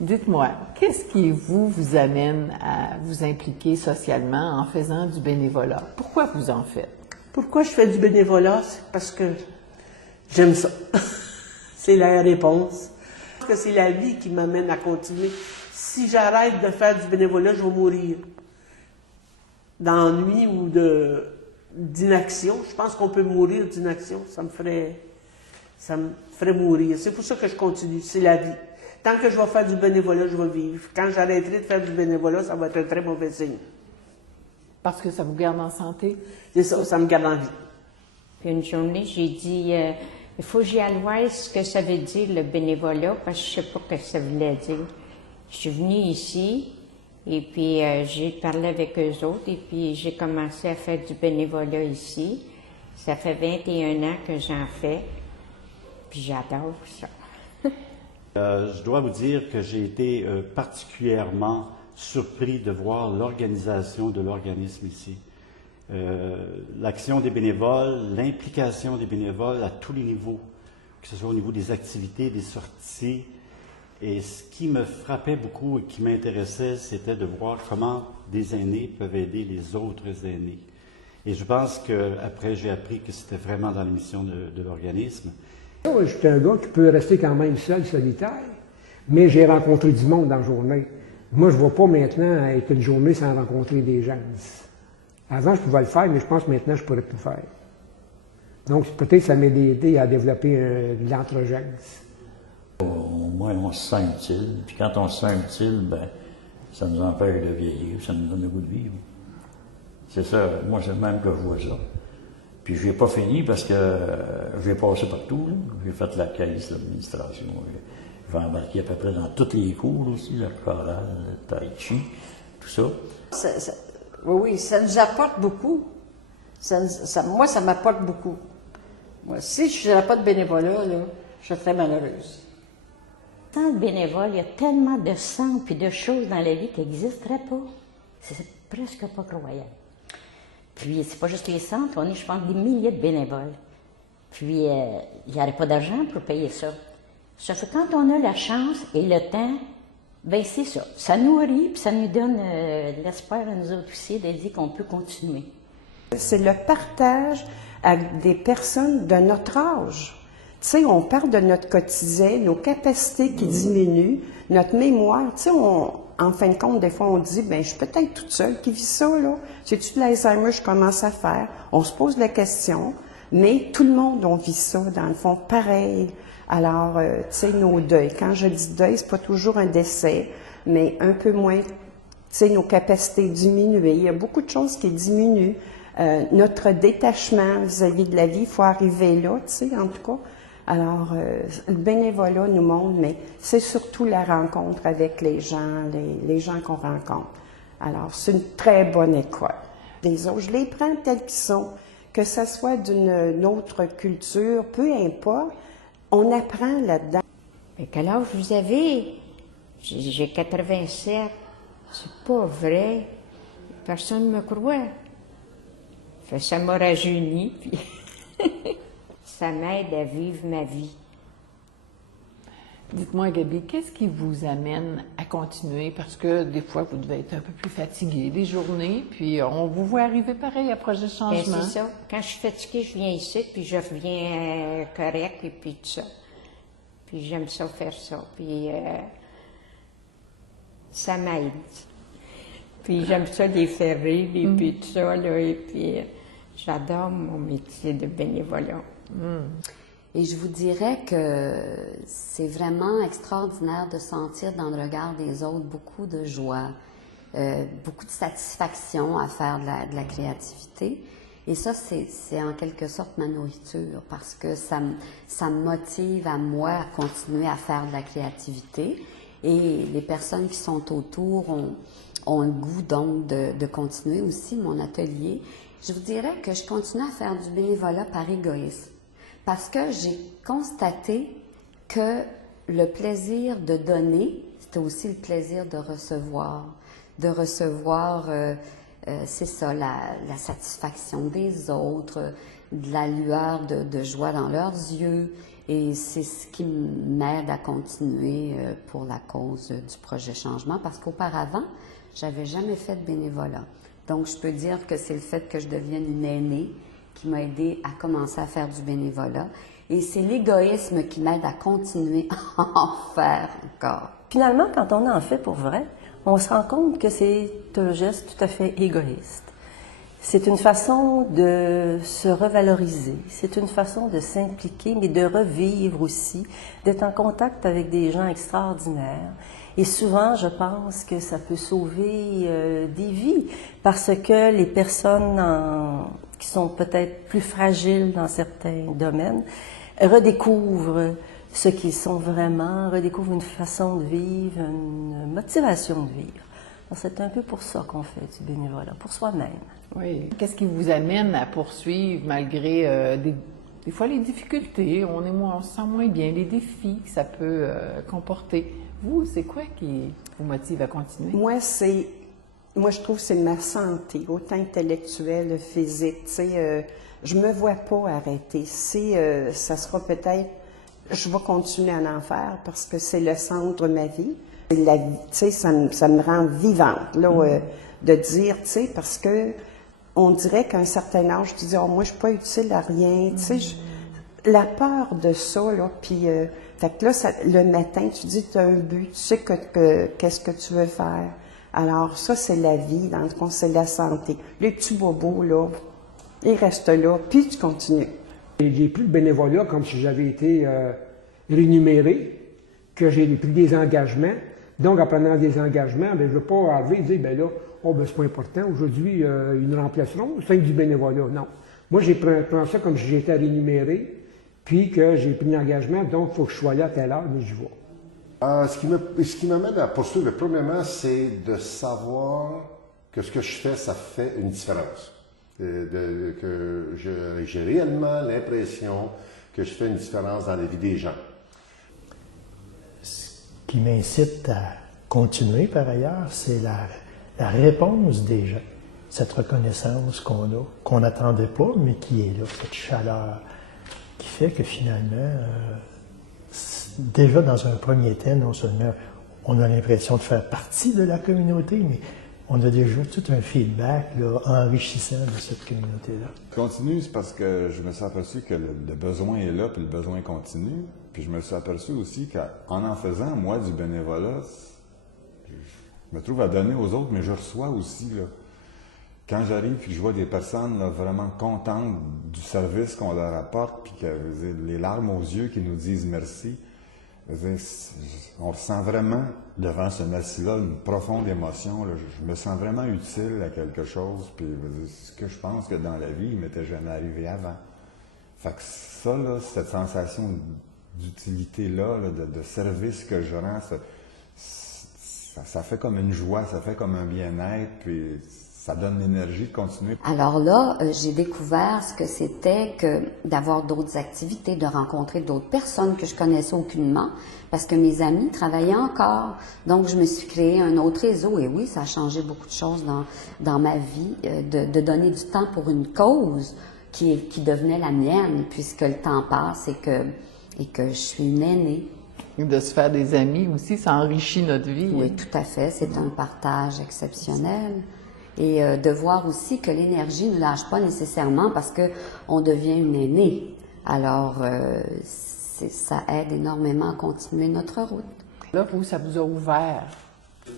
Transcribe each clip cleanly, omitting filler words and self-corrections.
Dites-moi, qu'est-ce qui vous amène à vous impliquer socialement en faisant du bénévolat? Pourquoi vous en faites? Pourquoi je fais du bénévolat? C'est parce que j'aime ça. C'est la réponse. Parce que c'est la vie qui m'amène à continuer. Si j'arrête de faire du bénévolat, je vais mourir. D'ennui ou d'inaction. Je pense qu'on peut mourir d'inaction. Ça me ferait mourir. C'est pour ça que je continue. C'est la vie. Tant que je vais faire du bénévolat, je vais vivre. Quand j'arrêterai de faire du bénévolat, ça va être un très mauvais signe. Parce que ça vous garde en santé? C'est ça, ça me garde en vie. Puis une journée, j'ai dit, il faut que j'y aille voir ce que ça veut dire le bénévolat, parce que je ne sais pas ce que ça voulait dire. Je suis venue ici, et puis j'ai parlé avec eux autres, et puis j'ai commencé à faire du bénévolat ici. Ça fait 21 ans que j'en fais, puis j'adore ça. Je dois vous dire que j'ai été particulièrement surpris de voir l'organisation de l'organisme ici. L'action des bénévoles, l'implication des bénévoles à tous les niveaux, que ce soit au niveau des activités, des sorties. Et ce qui me frappait beaucoup et qui m'intéressait, c'était de voir comment des aînés peuvent aider les autres aînés. Et je pense qu'après, j'ai appris que c'était vraiment dans la mission de l'organisme. Je suis un gars qui peut rester quand même seul, solitaire, mais j'ai rencontré du monde dans la journée. Moi, je ne vais pas maintenant être une journée sans rencontrer des gens. Avant, je pouvais le faire, mais je pense que maintenant, je ne pourrais plus le faire. Donc, peut-être que ça m'a aidé à développer de l'entre-gens. Au moins, on se sent utile. Puis quand on se sent utile, ben, ça nous empêche de vieillir, ça nous donne le goût de vivre. C'est ça, moi, c'est le même que je vois ça. Puis je n'ai pas fini parce que j'ai passé partout. J'ai fait la caisse, l'administration. J'ai embarqué à peu près dans tous les cours aussi, la chorale, le tai chi, tout ça. Oui, ça nous apporte beaucoup. Moi, ça m'apporte beaucoup. Moi, si je n'avais pas de bénévolat, là, je serais malheureuse. Sans le bénévole, il y a tellement de centres et de choses dans la vie qui n'existeraient pas. C'est presque pas croyable. Puis, c'est pas juste les centres, on est, je pense, des milliers de bénévoles. Puis, il n'y aurait pas d'argent pour payer ça. Ça fait quand on a la chance et le temps, ben c'est ça. Ça nourrit, puis ça nous donne l'espoir à nous autres aussi de dire qu'on peut continuer. C'est le partage avec des personnes de notre âge. Tu sais, on parle de notre quotidien, nos capacités qui diminuent, notre mémoire. Tu sais, en fin de compte, des fois, on dit, ben, je suis peut-être toute seule qui vit ça, là. J'ai-tu de l'Alzheimer, je commence à faire. On se pose la question, mais tout le monde, on vit ça, dans le fond, pareil. Alors, tu sais, nos deuils. Quand je dis deuil, c'est pas toujours un décès, mais un peu moins, tu sais, nos capacités diminuées. Il y a beaucoup de choses qui diminuent. Notre détachement vis-à-vis de la vie, il faut arriver là, tu sais, en tout cas. Alors, le bénévolat nous montre, mais c'est surtout la rencontre avec les gens qu'on rencontre. Alors, c'est une très bonne école. Les autres, je les prends tels qu'ils sont, que ce soit d'une autre culture, peu importe, on apprend là-dedans. Et quel âge vous avez? J'ai 87. C'est pas vrai. Personne ne me croit. Ça m'a rajeuni, puis ça m'aide à vivre ma vie. Dites-moi, Gabi, qu'est-ce qui vous amène à continuer? Parce que des fois, vous devez être un peu plus fatigué des journées, puis on vous voit arriver pareil à Projet Changement. Ben, c'est ça. Quand je suis fatiguée, je viens ici, puis je reviens correct, et puis tout ça. Puis j'aime ça faire ça, puis ça m'aide. Puis j'aime ça les faire rire, et puis tout ça, là, et puis j'adore mon métier de bénévolat. Et je vous dirais que c'est vraiment extraordinaire de sentir dans le regard des autres beaucoup de joie, beaucoup de satisfaction à faire de la créativité. Et ça, c'est en quelque sorte ma nourriture, parce que ça me motive à moi à continuer à faire de la créativité. Et les personnes qui sont autour ont le goût donc de continuer aussi mon atelier. Je vous dirais que je continue à faire du bénévolat par égoïsme, parce que j'ai constaté que le plaisir de donner, c'était aussi le plaisir de recevoir. De recevoir, c'est ça, la satisfaction des autres, de la lueur de joie dans leurs yeux. Et c'est ce qui m'aide à continuer pour la cause du projet Changement, parce qu'auparavant, j'avais jamais fait de bénévolat. Donc, je peux dire que c'est le fait que je devienne une aînée qui m'a aidé à commencer à faire du bénévolat. Et c'est l'égoïsme qui m'aide à continuer à en faire encore. Finalement, quand on en fait pour vrai, on se rend compte que c'est un geste tout à fait égoïste. C'est une façon de se revaloriser, c'est une façon de s'impliquer, mais de revivre aussi, d'être en contact avec des gens extraordinaires. Et souvent, je pense que ça peut sauver des vies, parce que les personnes qui sont peut-être plus fragiles dans certains domaines redécouvrent ce qu'ils sont vraiment, redécouvrent une façon de vivre, une motivation de vivre. C'est un peu pour ça qu'on fait du bénévolat, pour soi-même. Oui. Qu'est-ce qui vous amène à poursuivre malgré des fois les difficultés, on se sent moins bien, les défis que ça peut comporter? Vous, c'est quoi qui vous motive à continuer? Moi, je trouve que c'est ma santé, autant intellectuelle, physique. Tu sais, je me vois pas arrêter. Ça sera peut-être, je vais continuer à en faire parce que c'est le centre de ma vie. La vie, tu sais, ça me rend vivante, là, de dire, tu sais, parce que on dirait qu'à un certain âge, tu dis, oh, moi, je suis pas utile à rien, tu sais, la peur de ça, là, puis, fait que là, le matin, tu dis, tu as un but, tu sais qu'est-ce que tu veux faire. Alors, ça, c'est la vie, dans le fond, c'est la santé. Les petits bobos, là, ils restent là, puis tu continues. J'ai pris le bénévolat comme si j'avais été rémunéré, que j'ai pris des engagements. Donc, en prenant des engagements, bien, je ne veux pas arriver et dire, bien là, oh, ben, c'est pas important, aujourd'hui, ils nous remplaceront, c'est du bénévolat. Non. Moi, j'ai pris ça comme si j'étais rémunéré, puis que j'ai pris l'engagement, donc il faut que je sois là à telle heure, mais je vais. Ce qui m'amène à poursuivre, premièrement, c'est de savoir que ce que je fais, ça fait une différence. Que j'ai réellement l'impression que je fais une différence dans la vie des gens. Ce qui m'incite à continuer par ailleurs, c'est la réponse des gens. Cette reconnaissance qu'on a, qu'on n'attendait pas, mais qui est là, cette chaleur, qui fait que finalement, déjà dans un premier temps, non seulement on a l'impression de faire partie de la communauté, mais on a déjà tout un feedback là, enrichissant de cette communauté-là. Je continue, c'est parce que je me suis aperçu que le besoin est là, puis le besoin continue. Puis je me suis aperçu aussi qu'en faisant, moi, du bénévolat, je me trouve à donner aux autres, mais je reçois aussi. Là. Quand j'arrive et que je vois des personnes là, vraiment contentes du service qu'on leur apporte, puis que les larmes aux yeux qui nous disent merci, on ressent vraiment, devant ce merci-là, une profonde émotion. Là. Je me sens vraiment utile à quelque chose, puis ce que je pense que dans la vie, il ne m'était jamais arrivé avant. Fait que ça, là, cette sensation d'utilité-là, là, de service que je rends, ça fait comme une joie, ça fait comme un bien-être, puis ça donne l'énergie de continuer. Alors là, j'ai découvert ce que c'était que d'avoir d'autres activités, de rencontrer d'autres personnes que je connaissais aucunement, parce que mes amis travaillaient encore. Donc, je me suis créé un autre réseau. Et oui, ça a changé beaucoup de choses dans ma vie, de donner du temps pour une cause qui devenait la mienne, puisque le temps passe et que je suis une aînée. De se faire des amis aussi, ça enrichit notre vie. Oui, tout à fait. C'est un partage exceptionnel. Et de voir aussi que l'énergie ne lâche pas nécessairement parce qu'on devient une aînée. Alors, ça aide énormément à continuer notre route. Là, ça vous a ouvert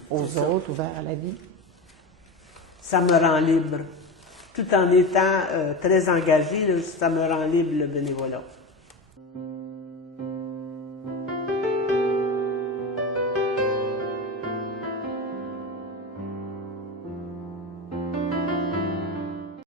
aux autres, ouvert à la vie? Ça me rend libre. Tout en étant très engagée, ça me rend libre, le bénévolat.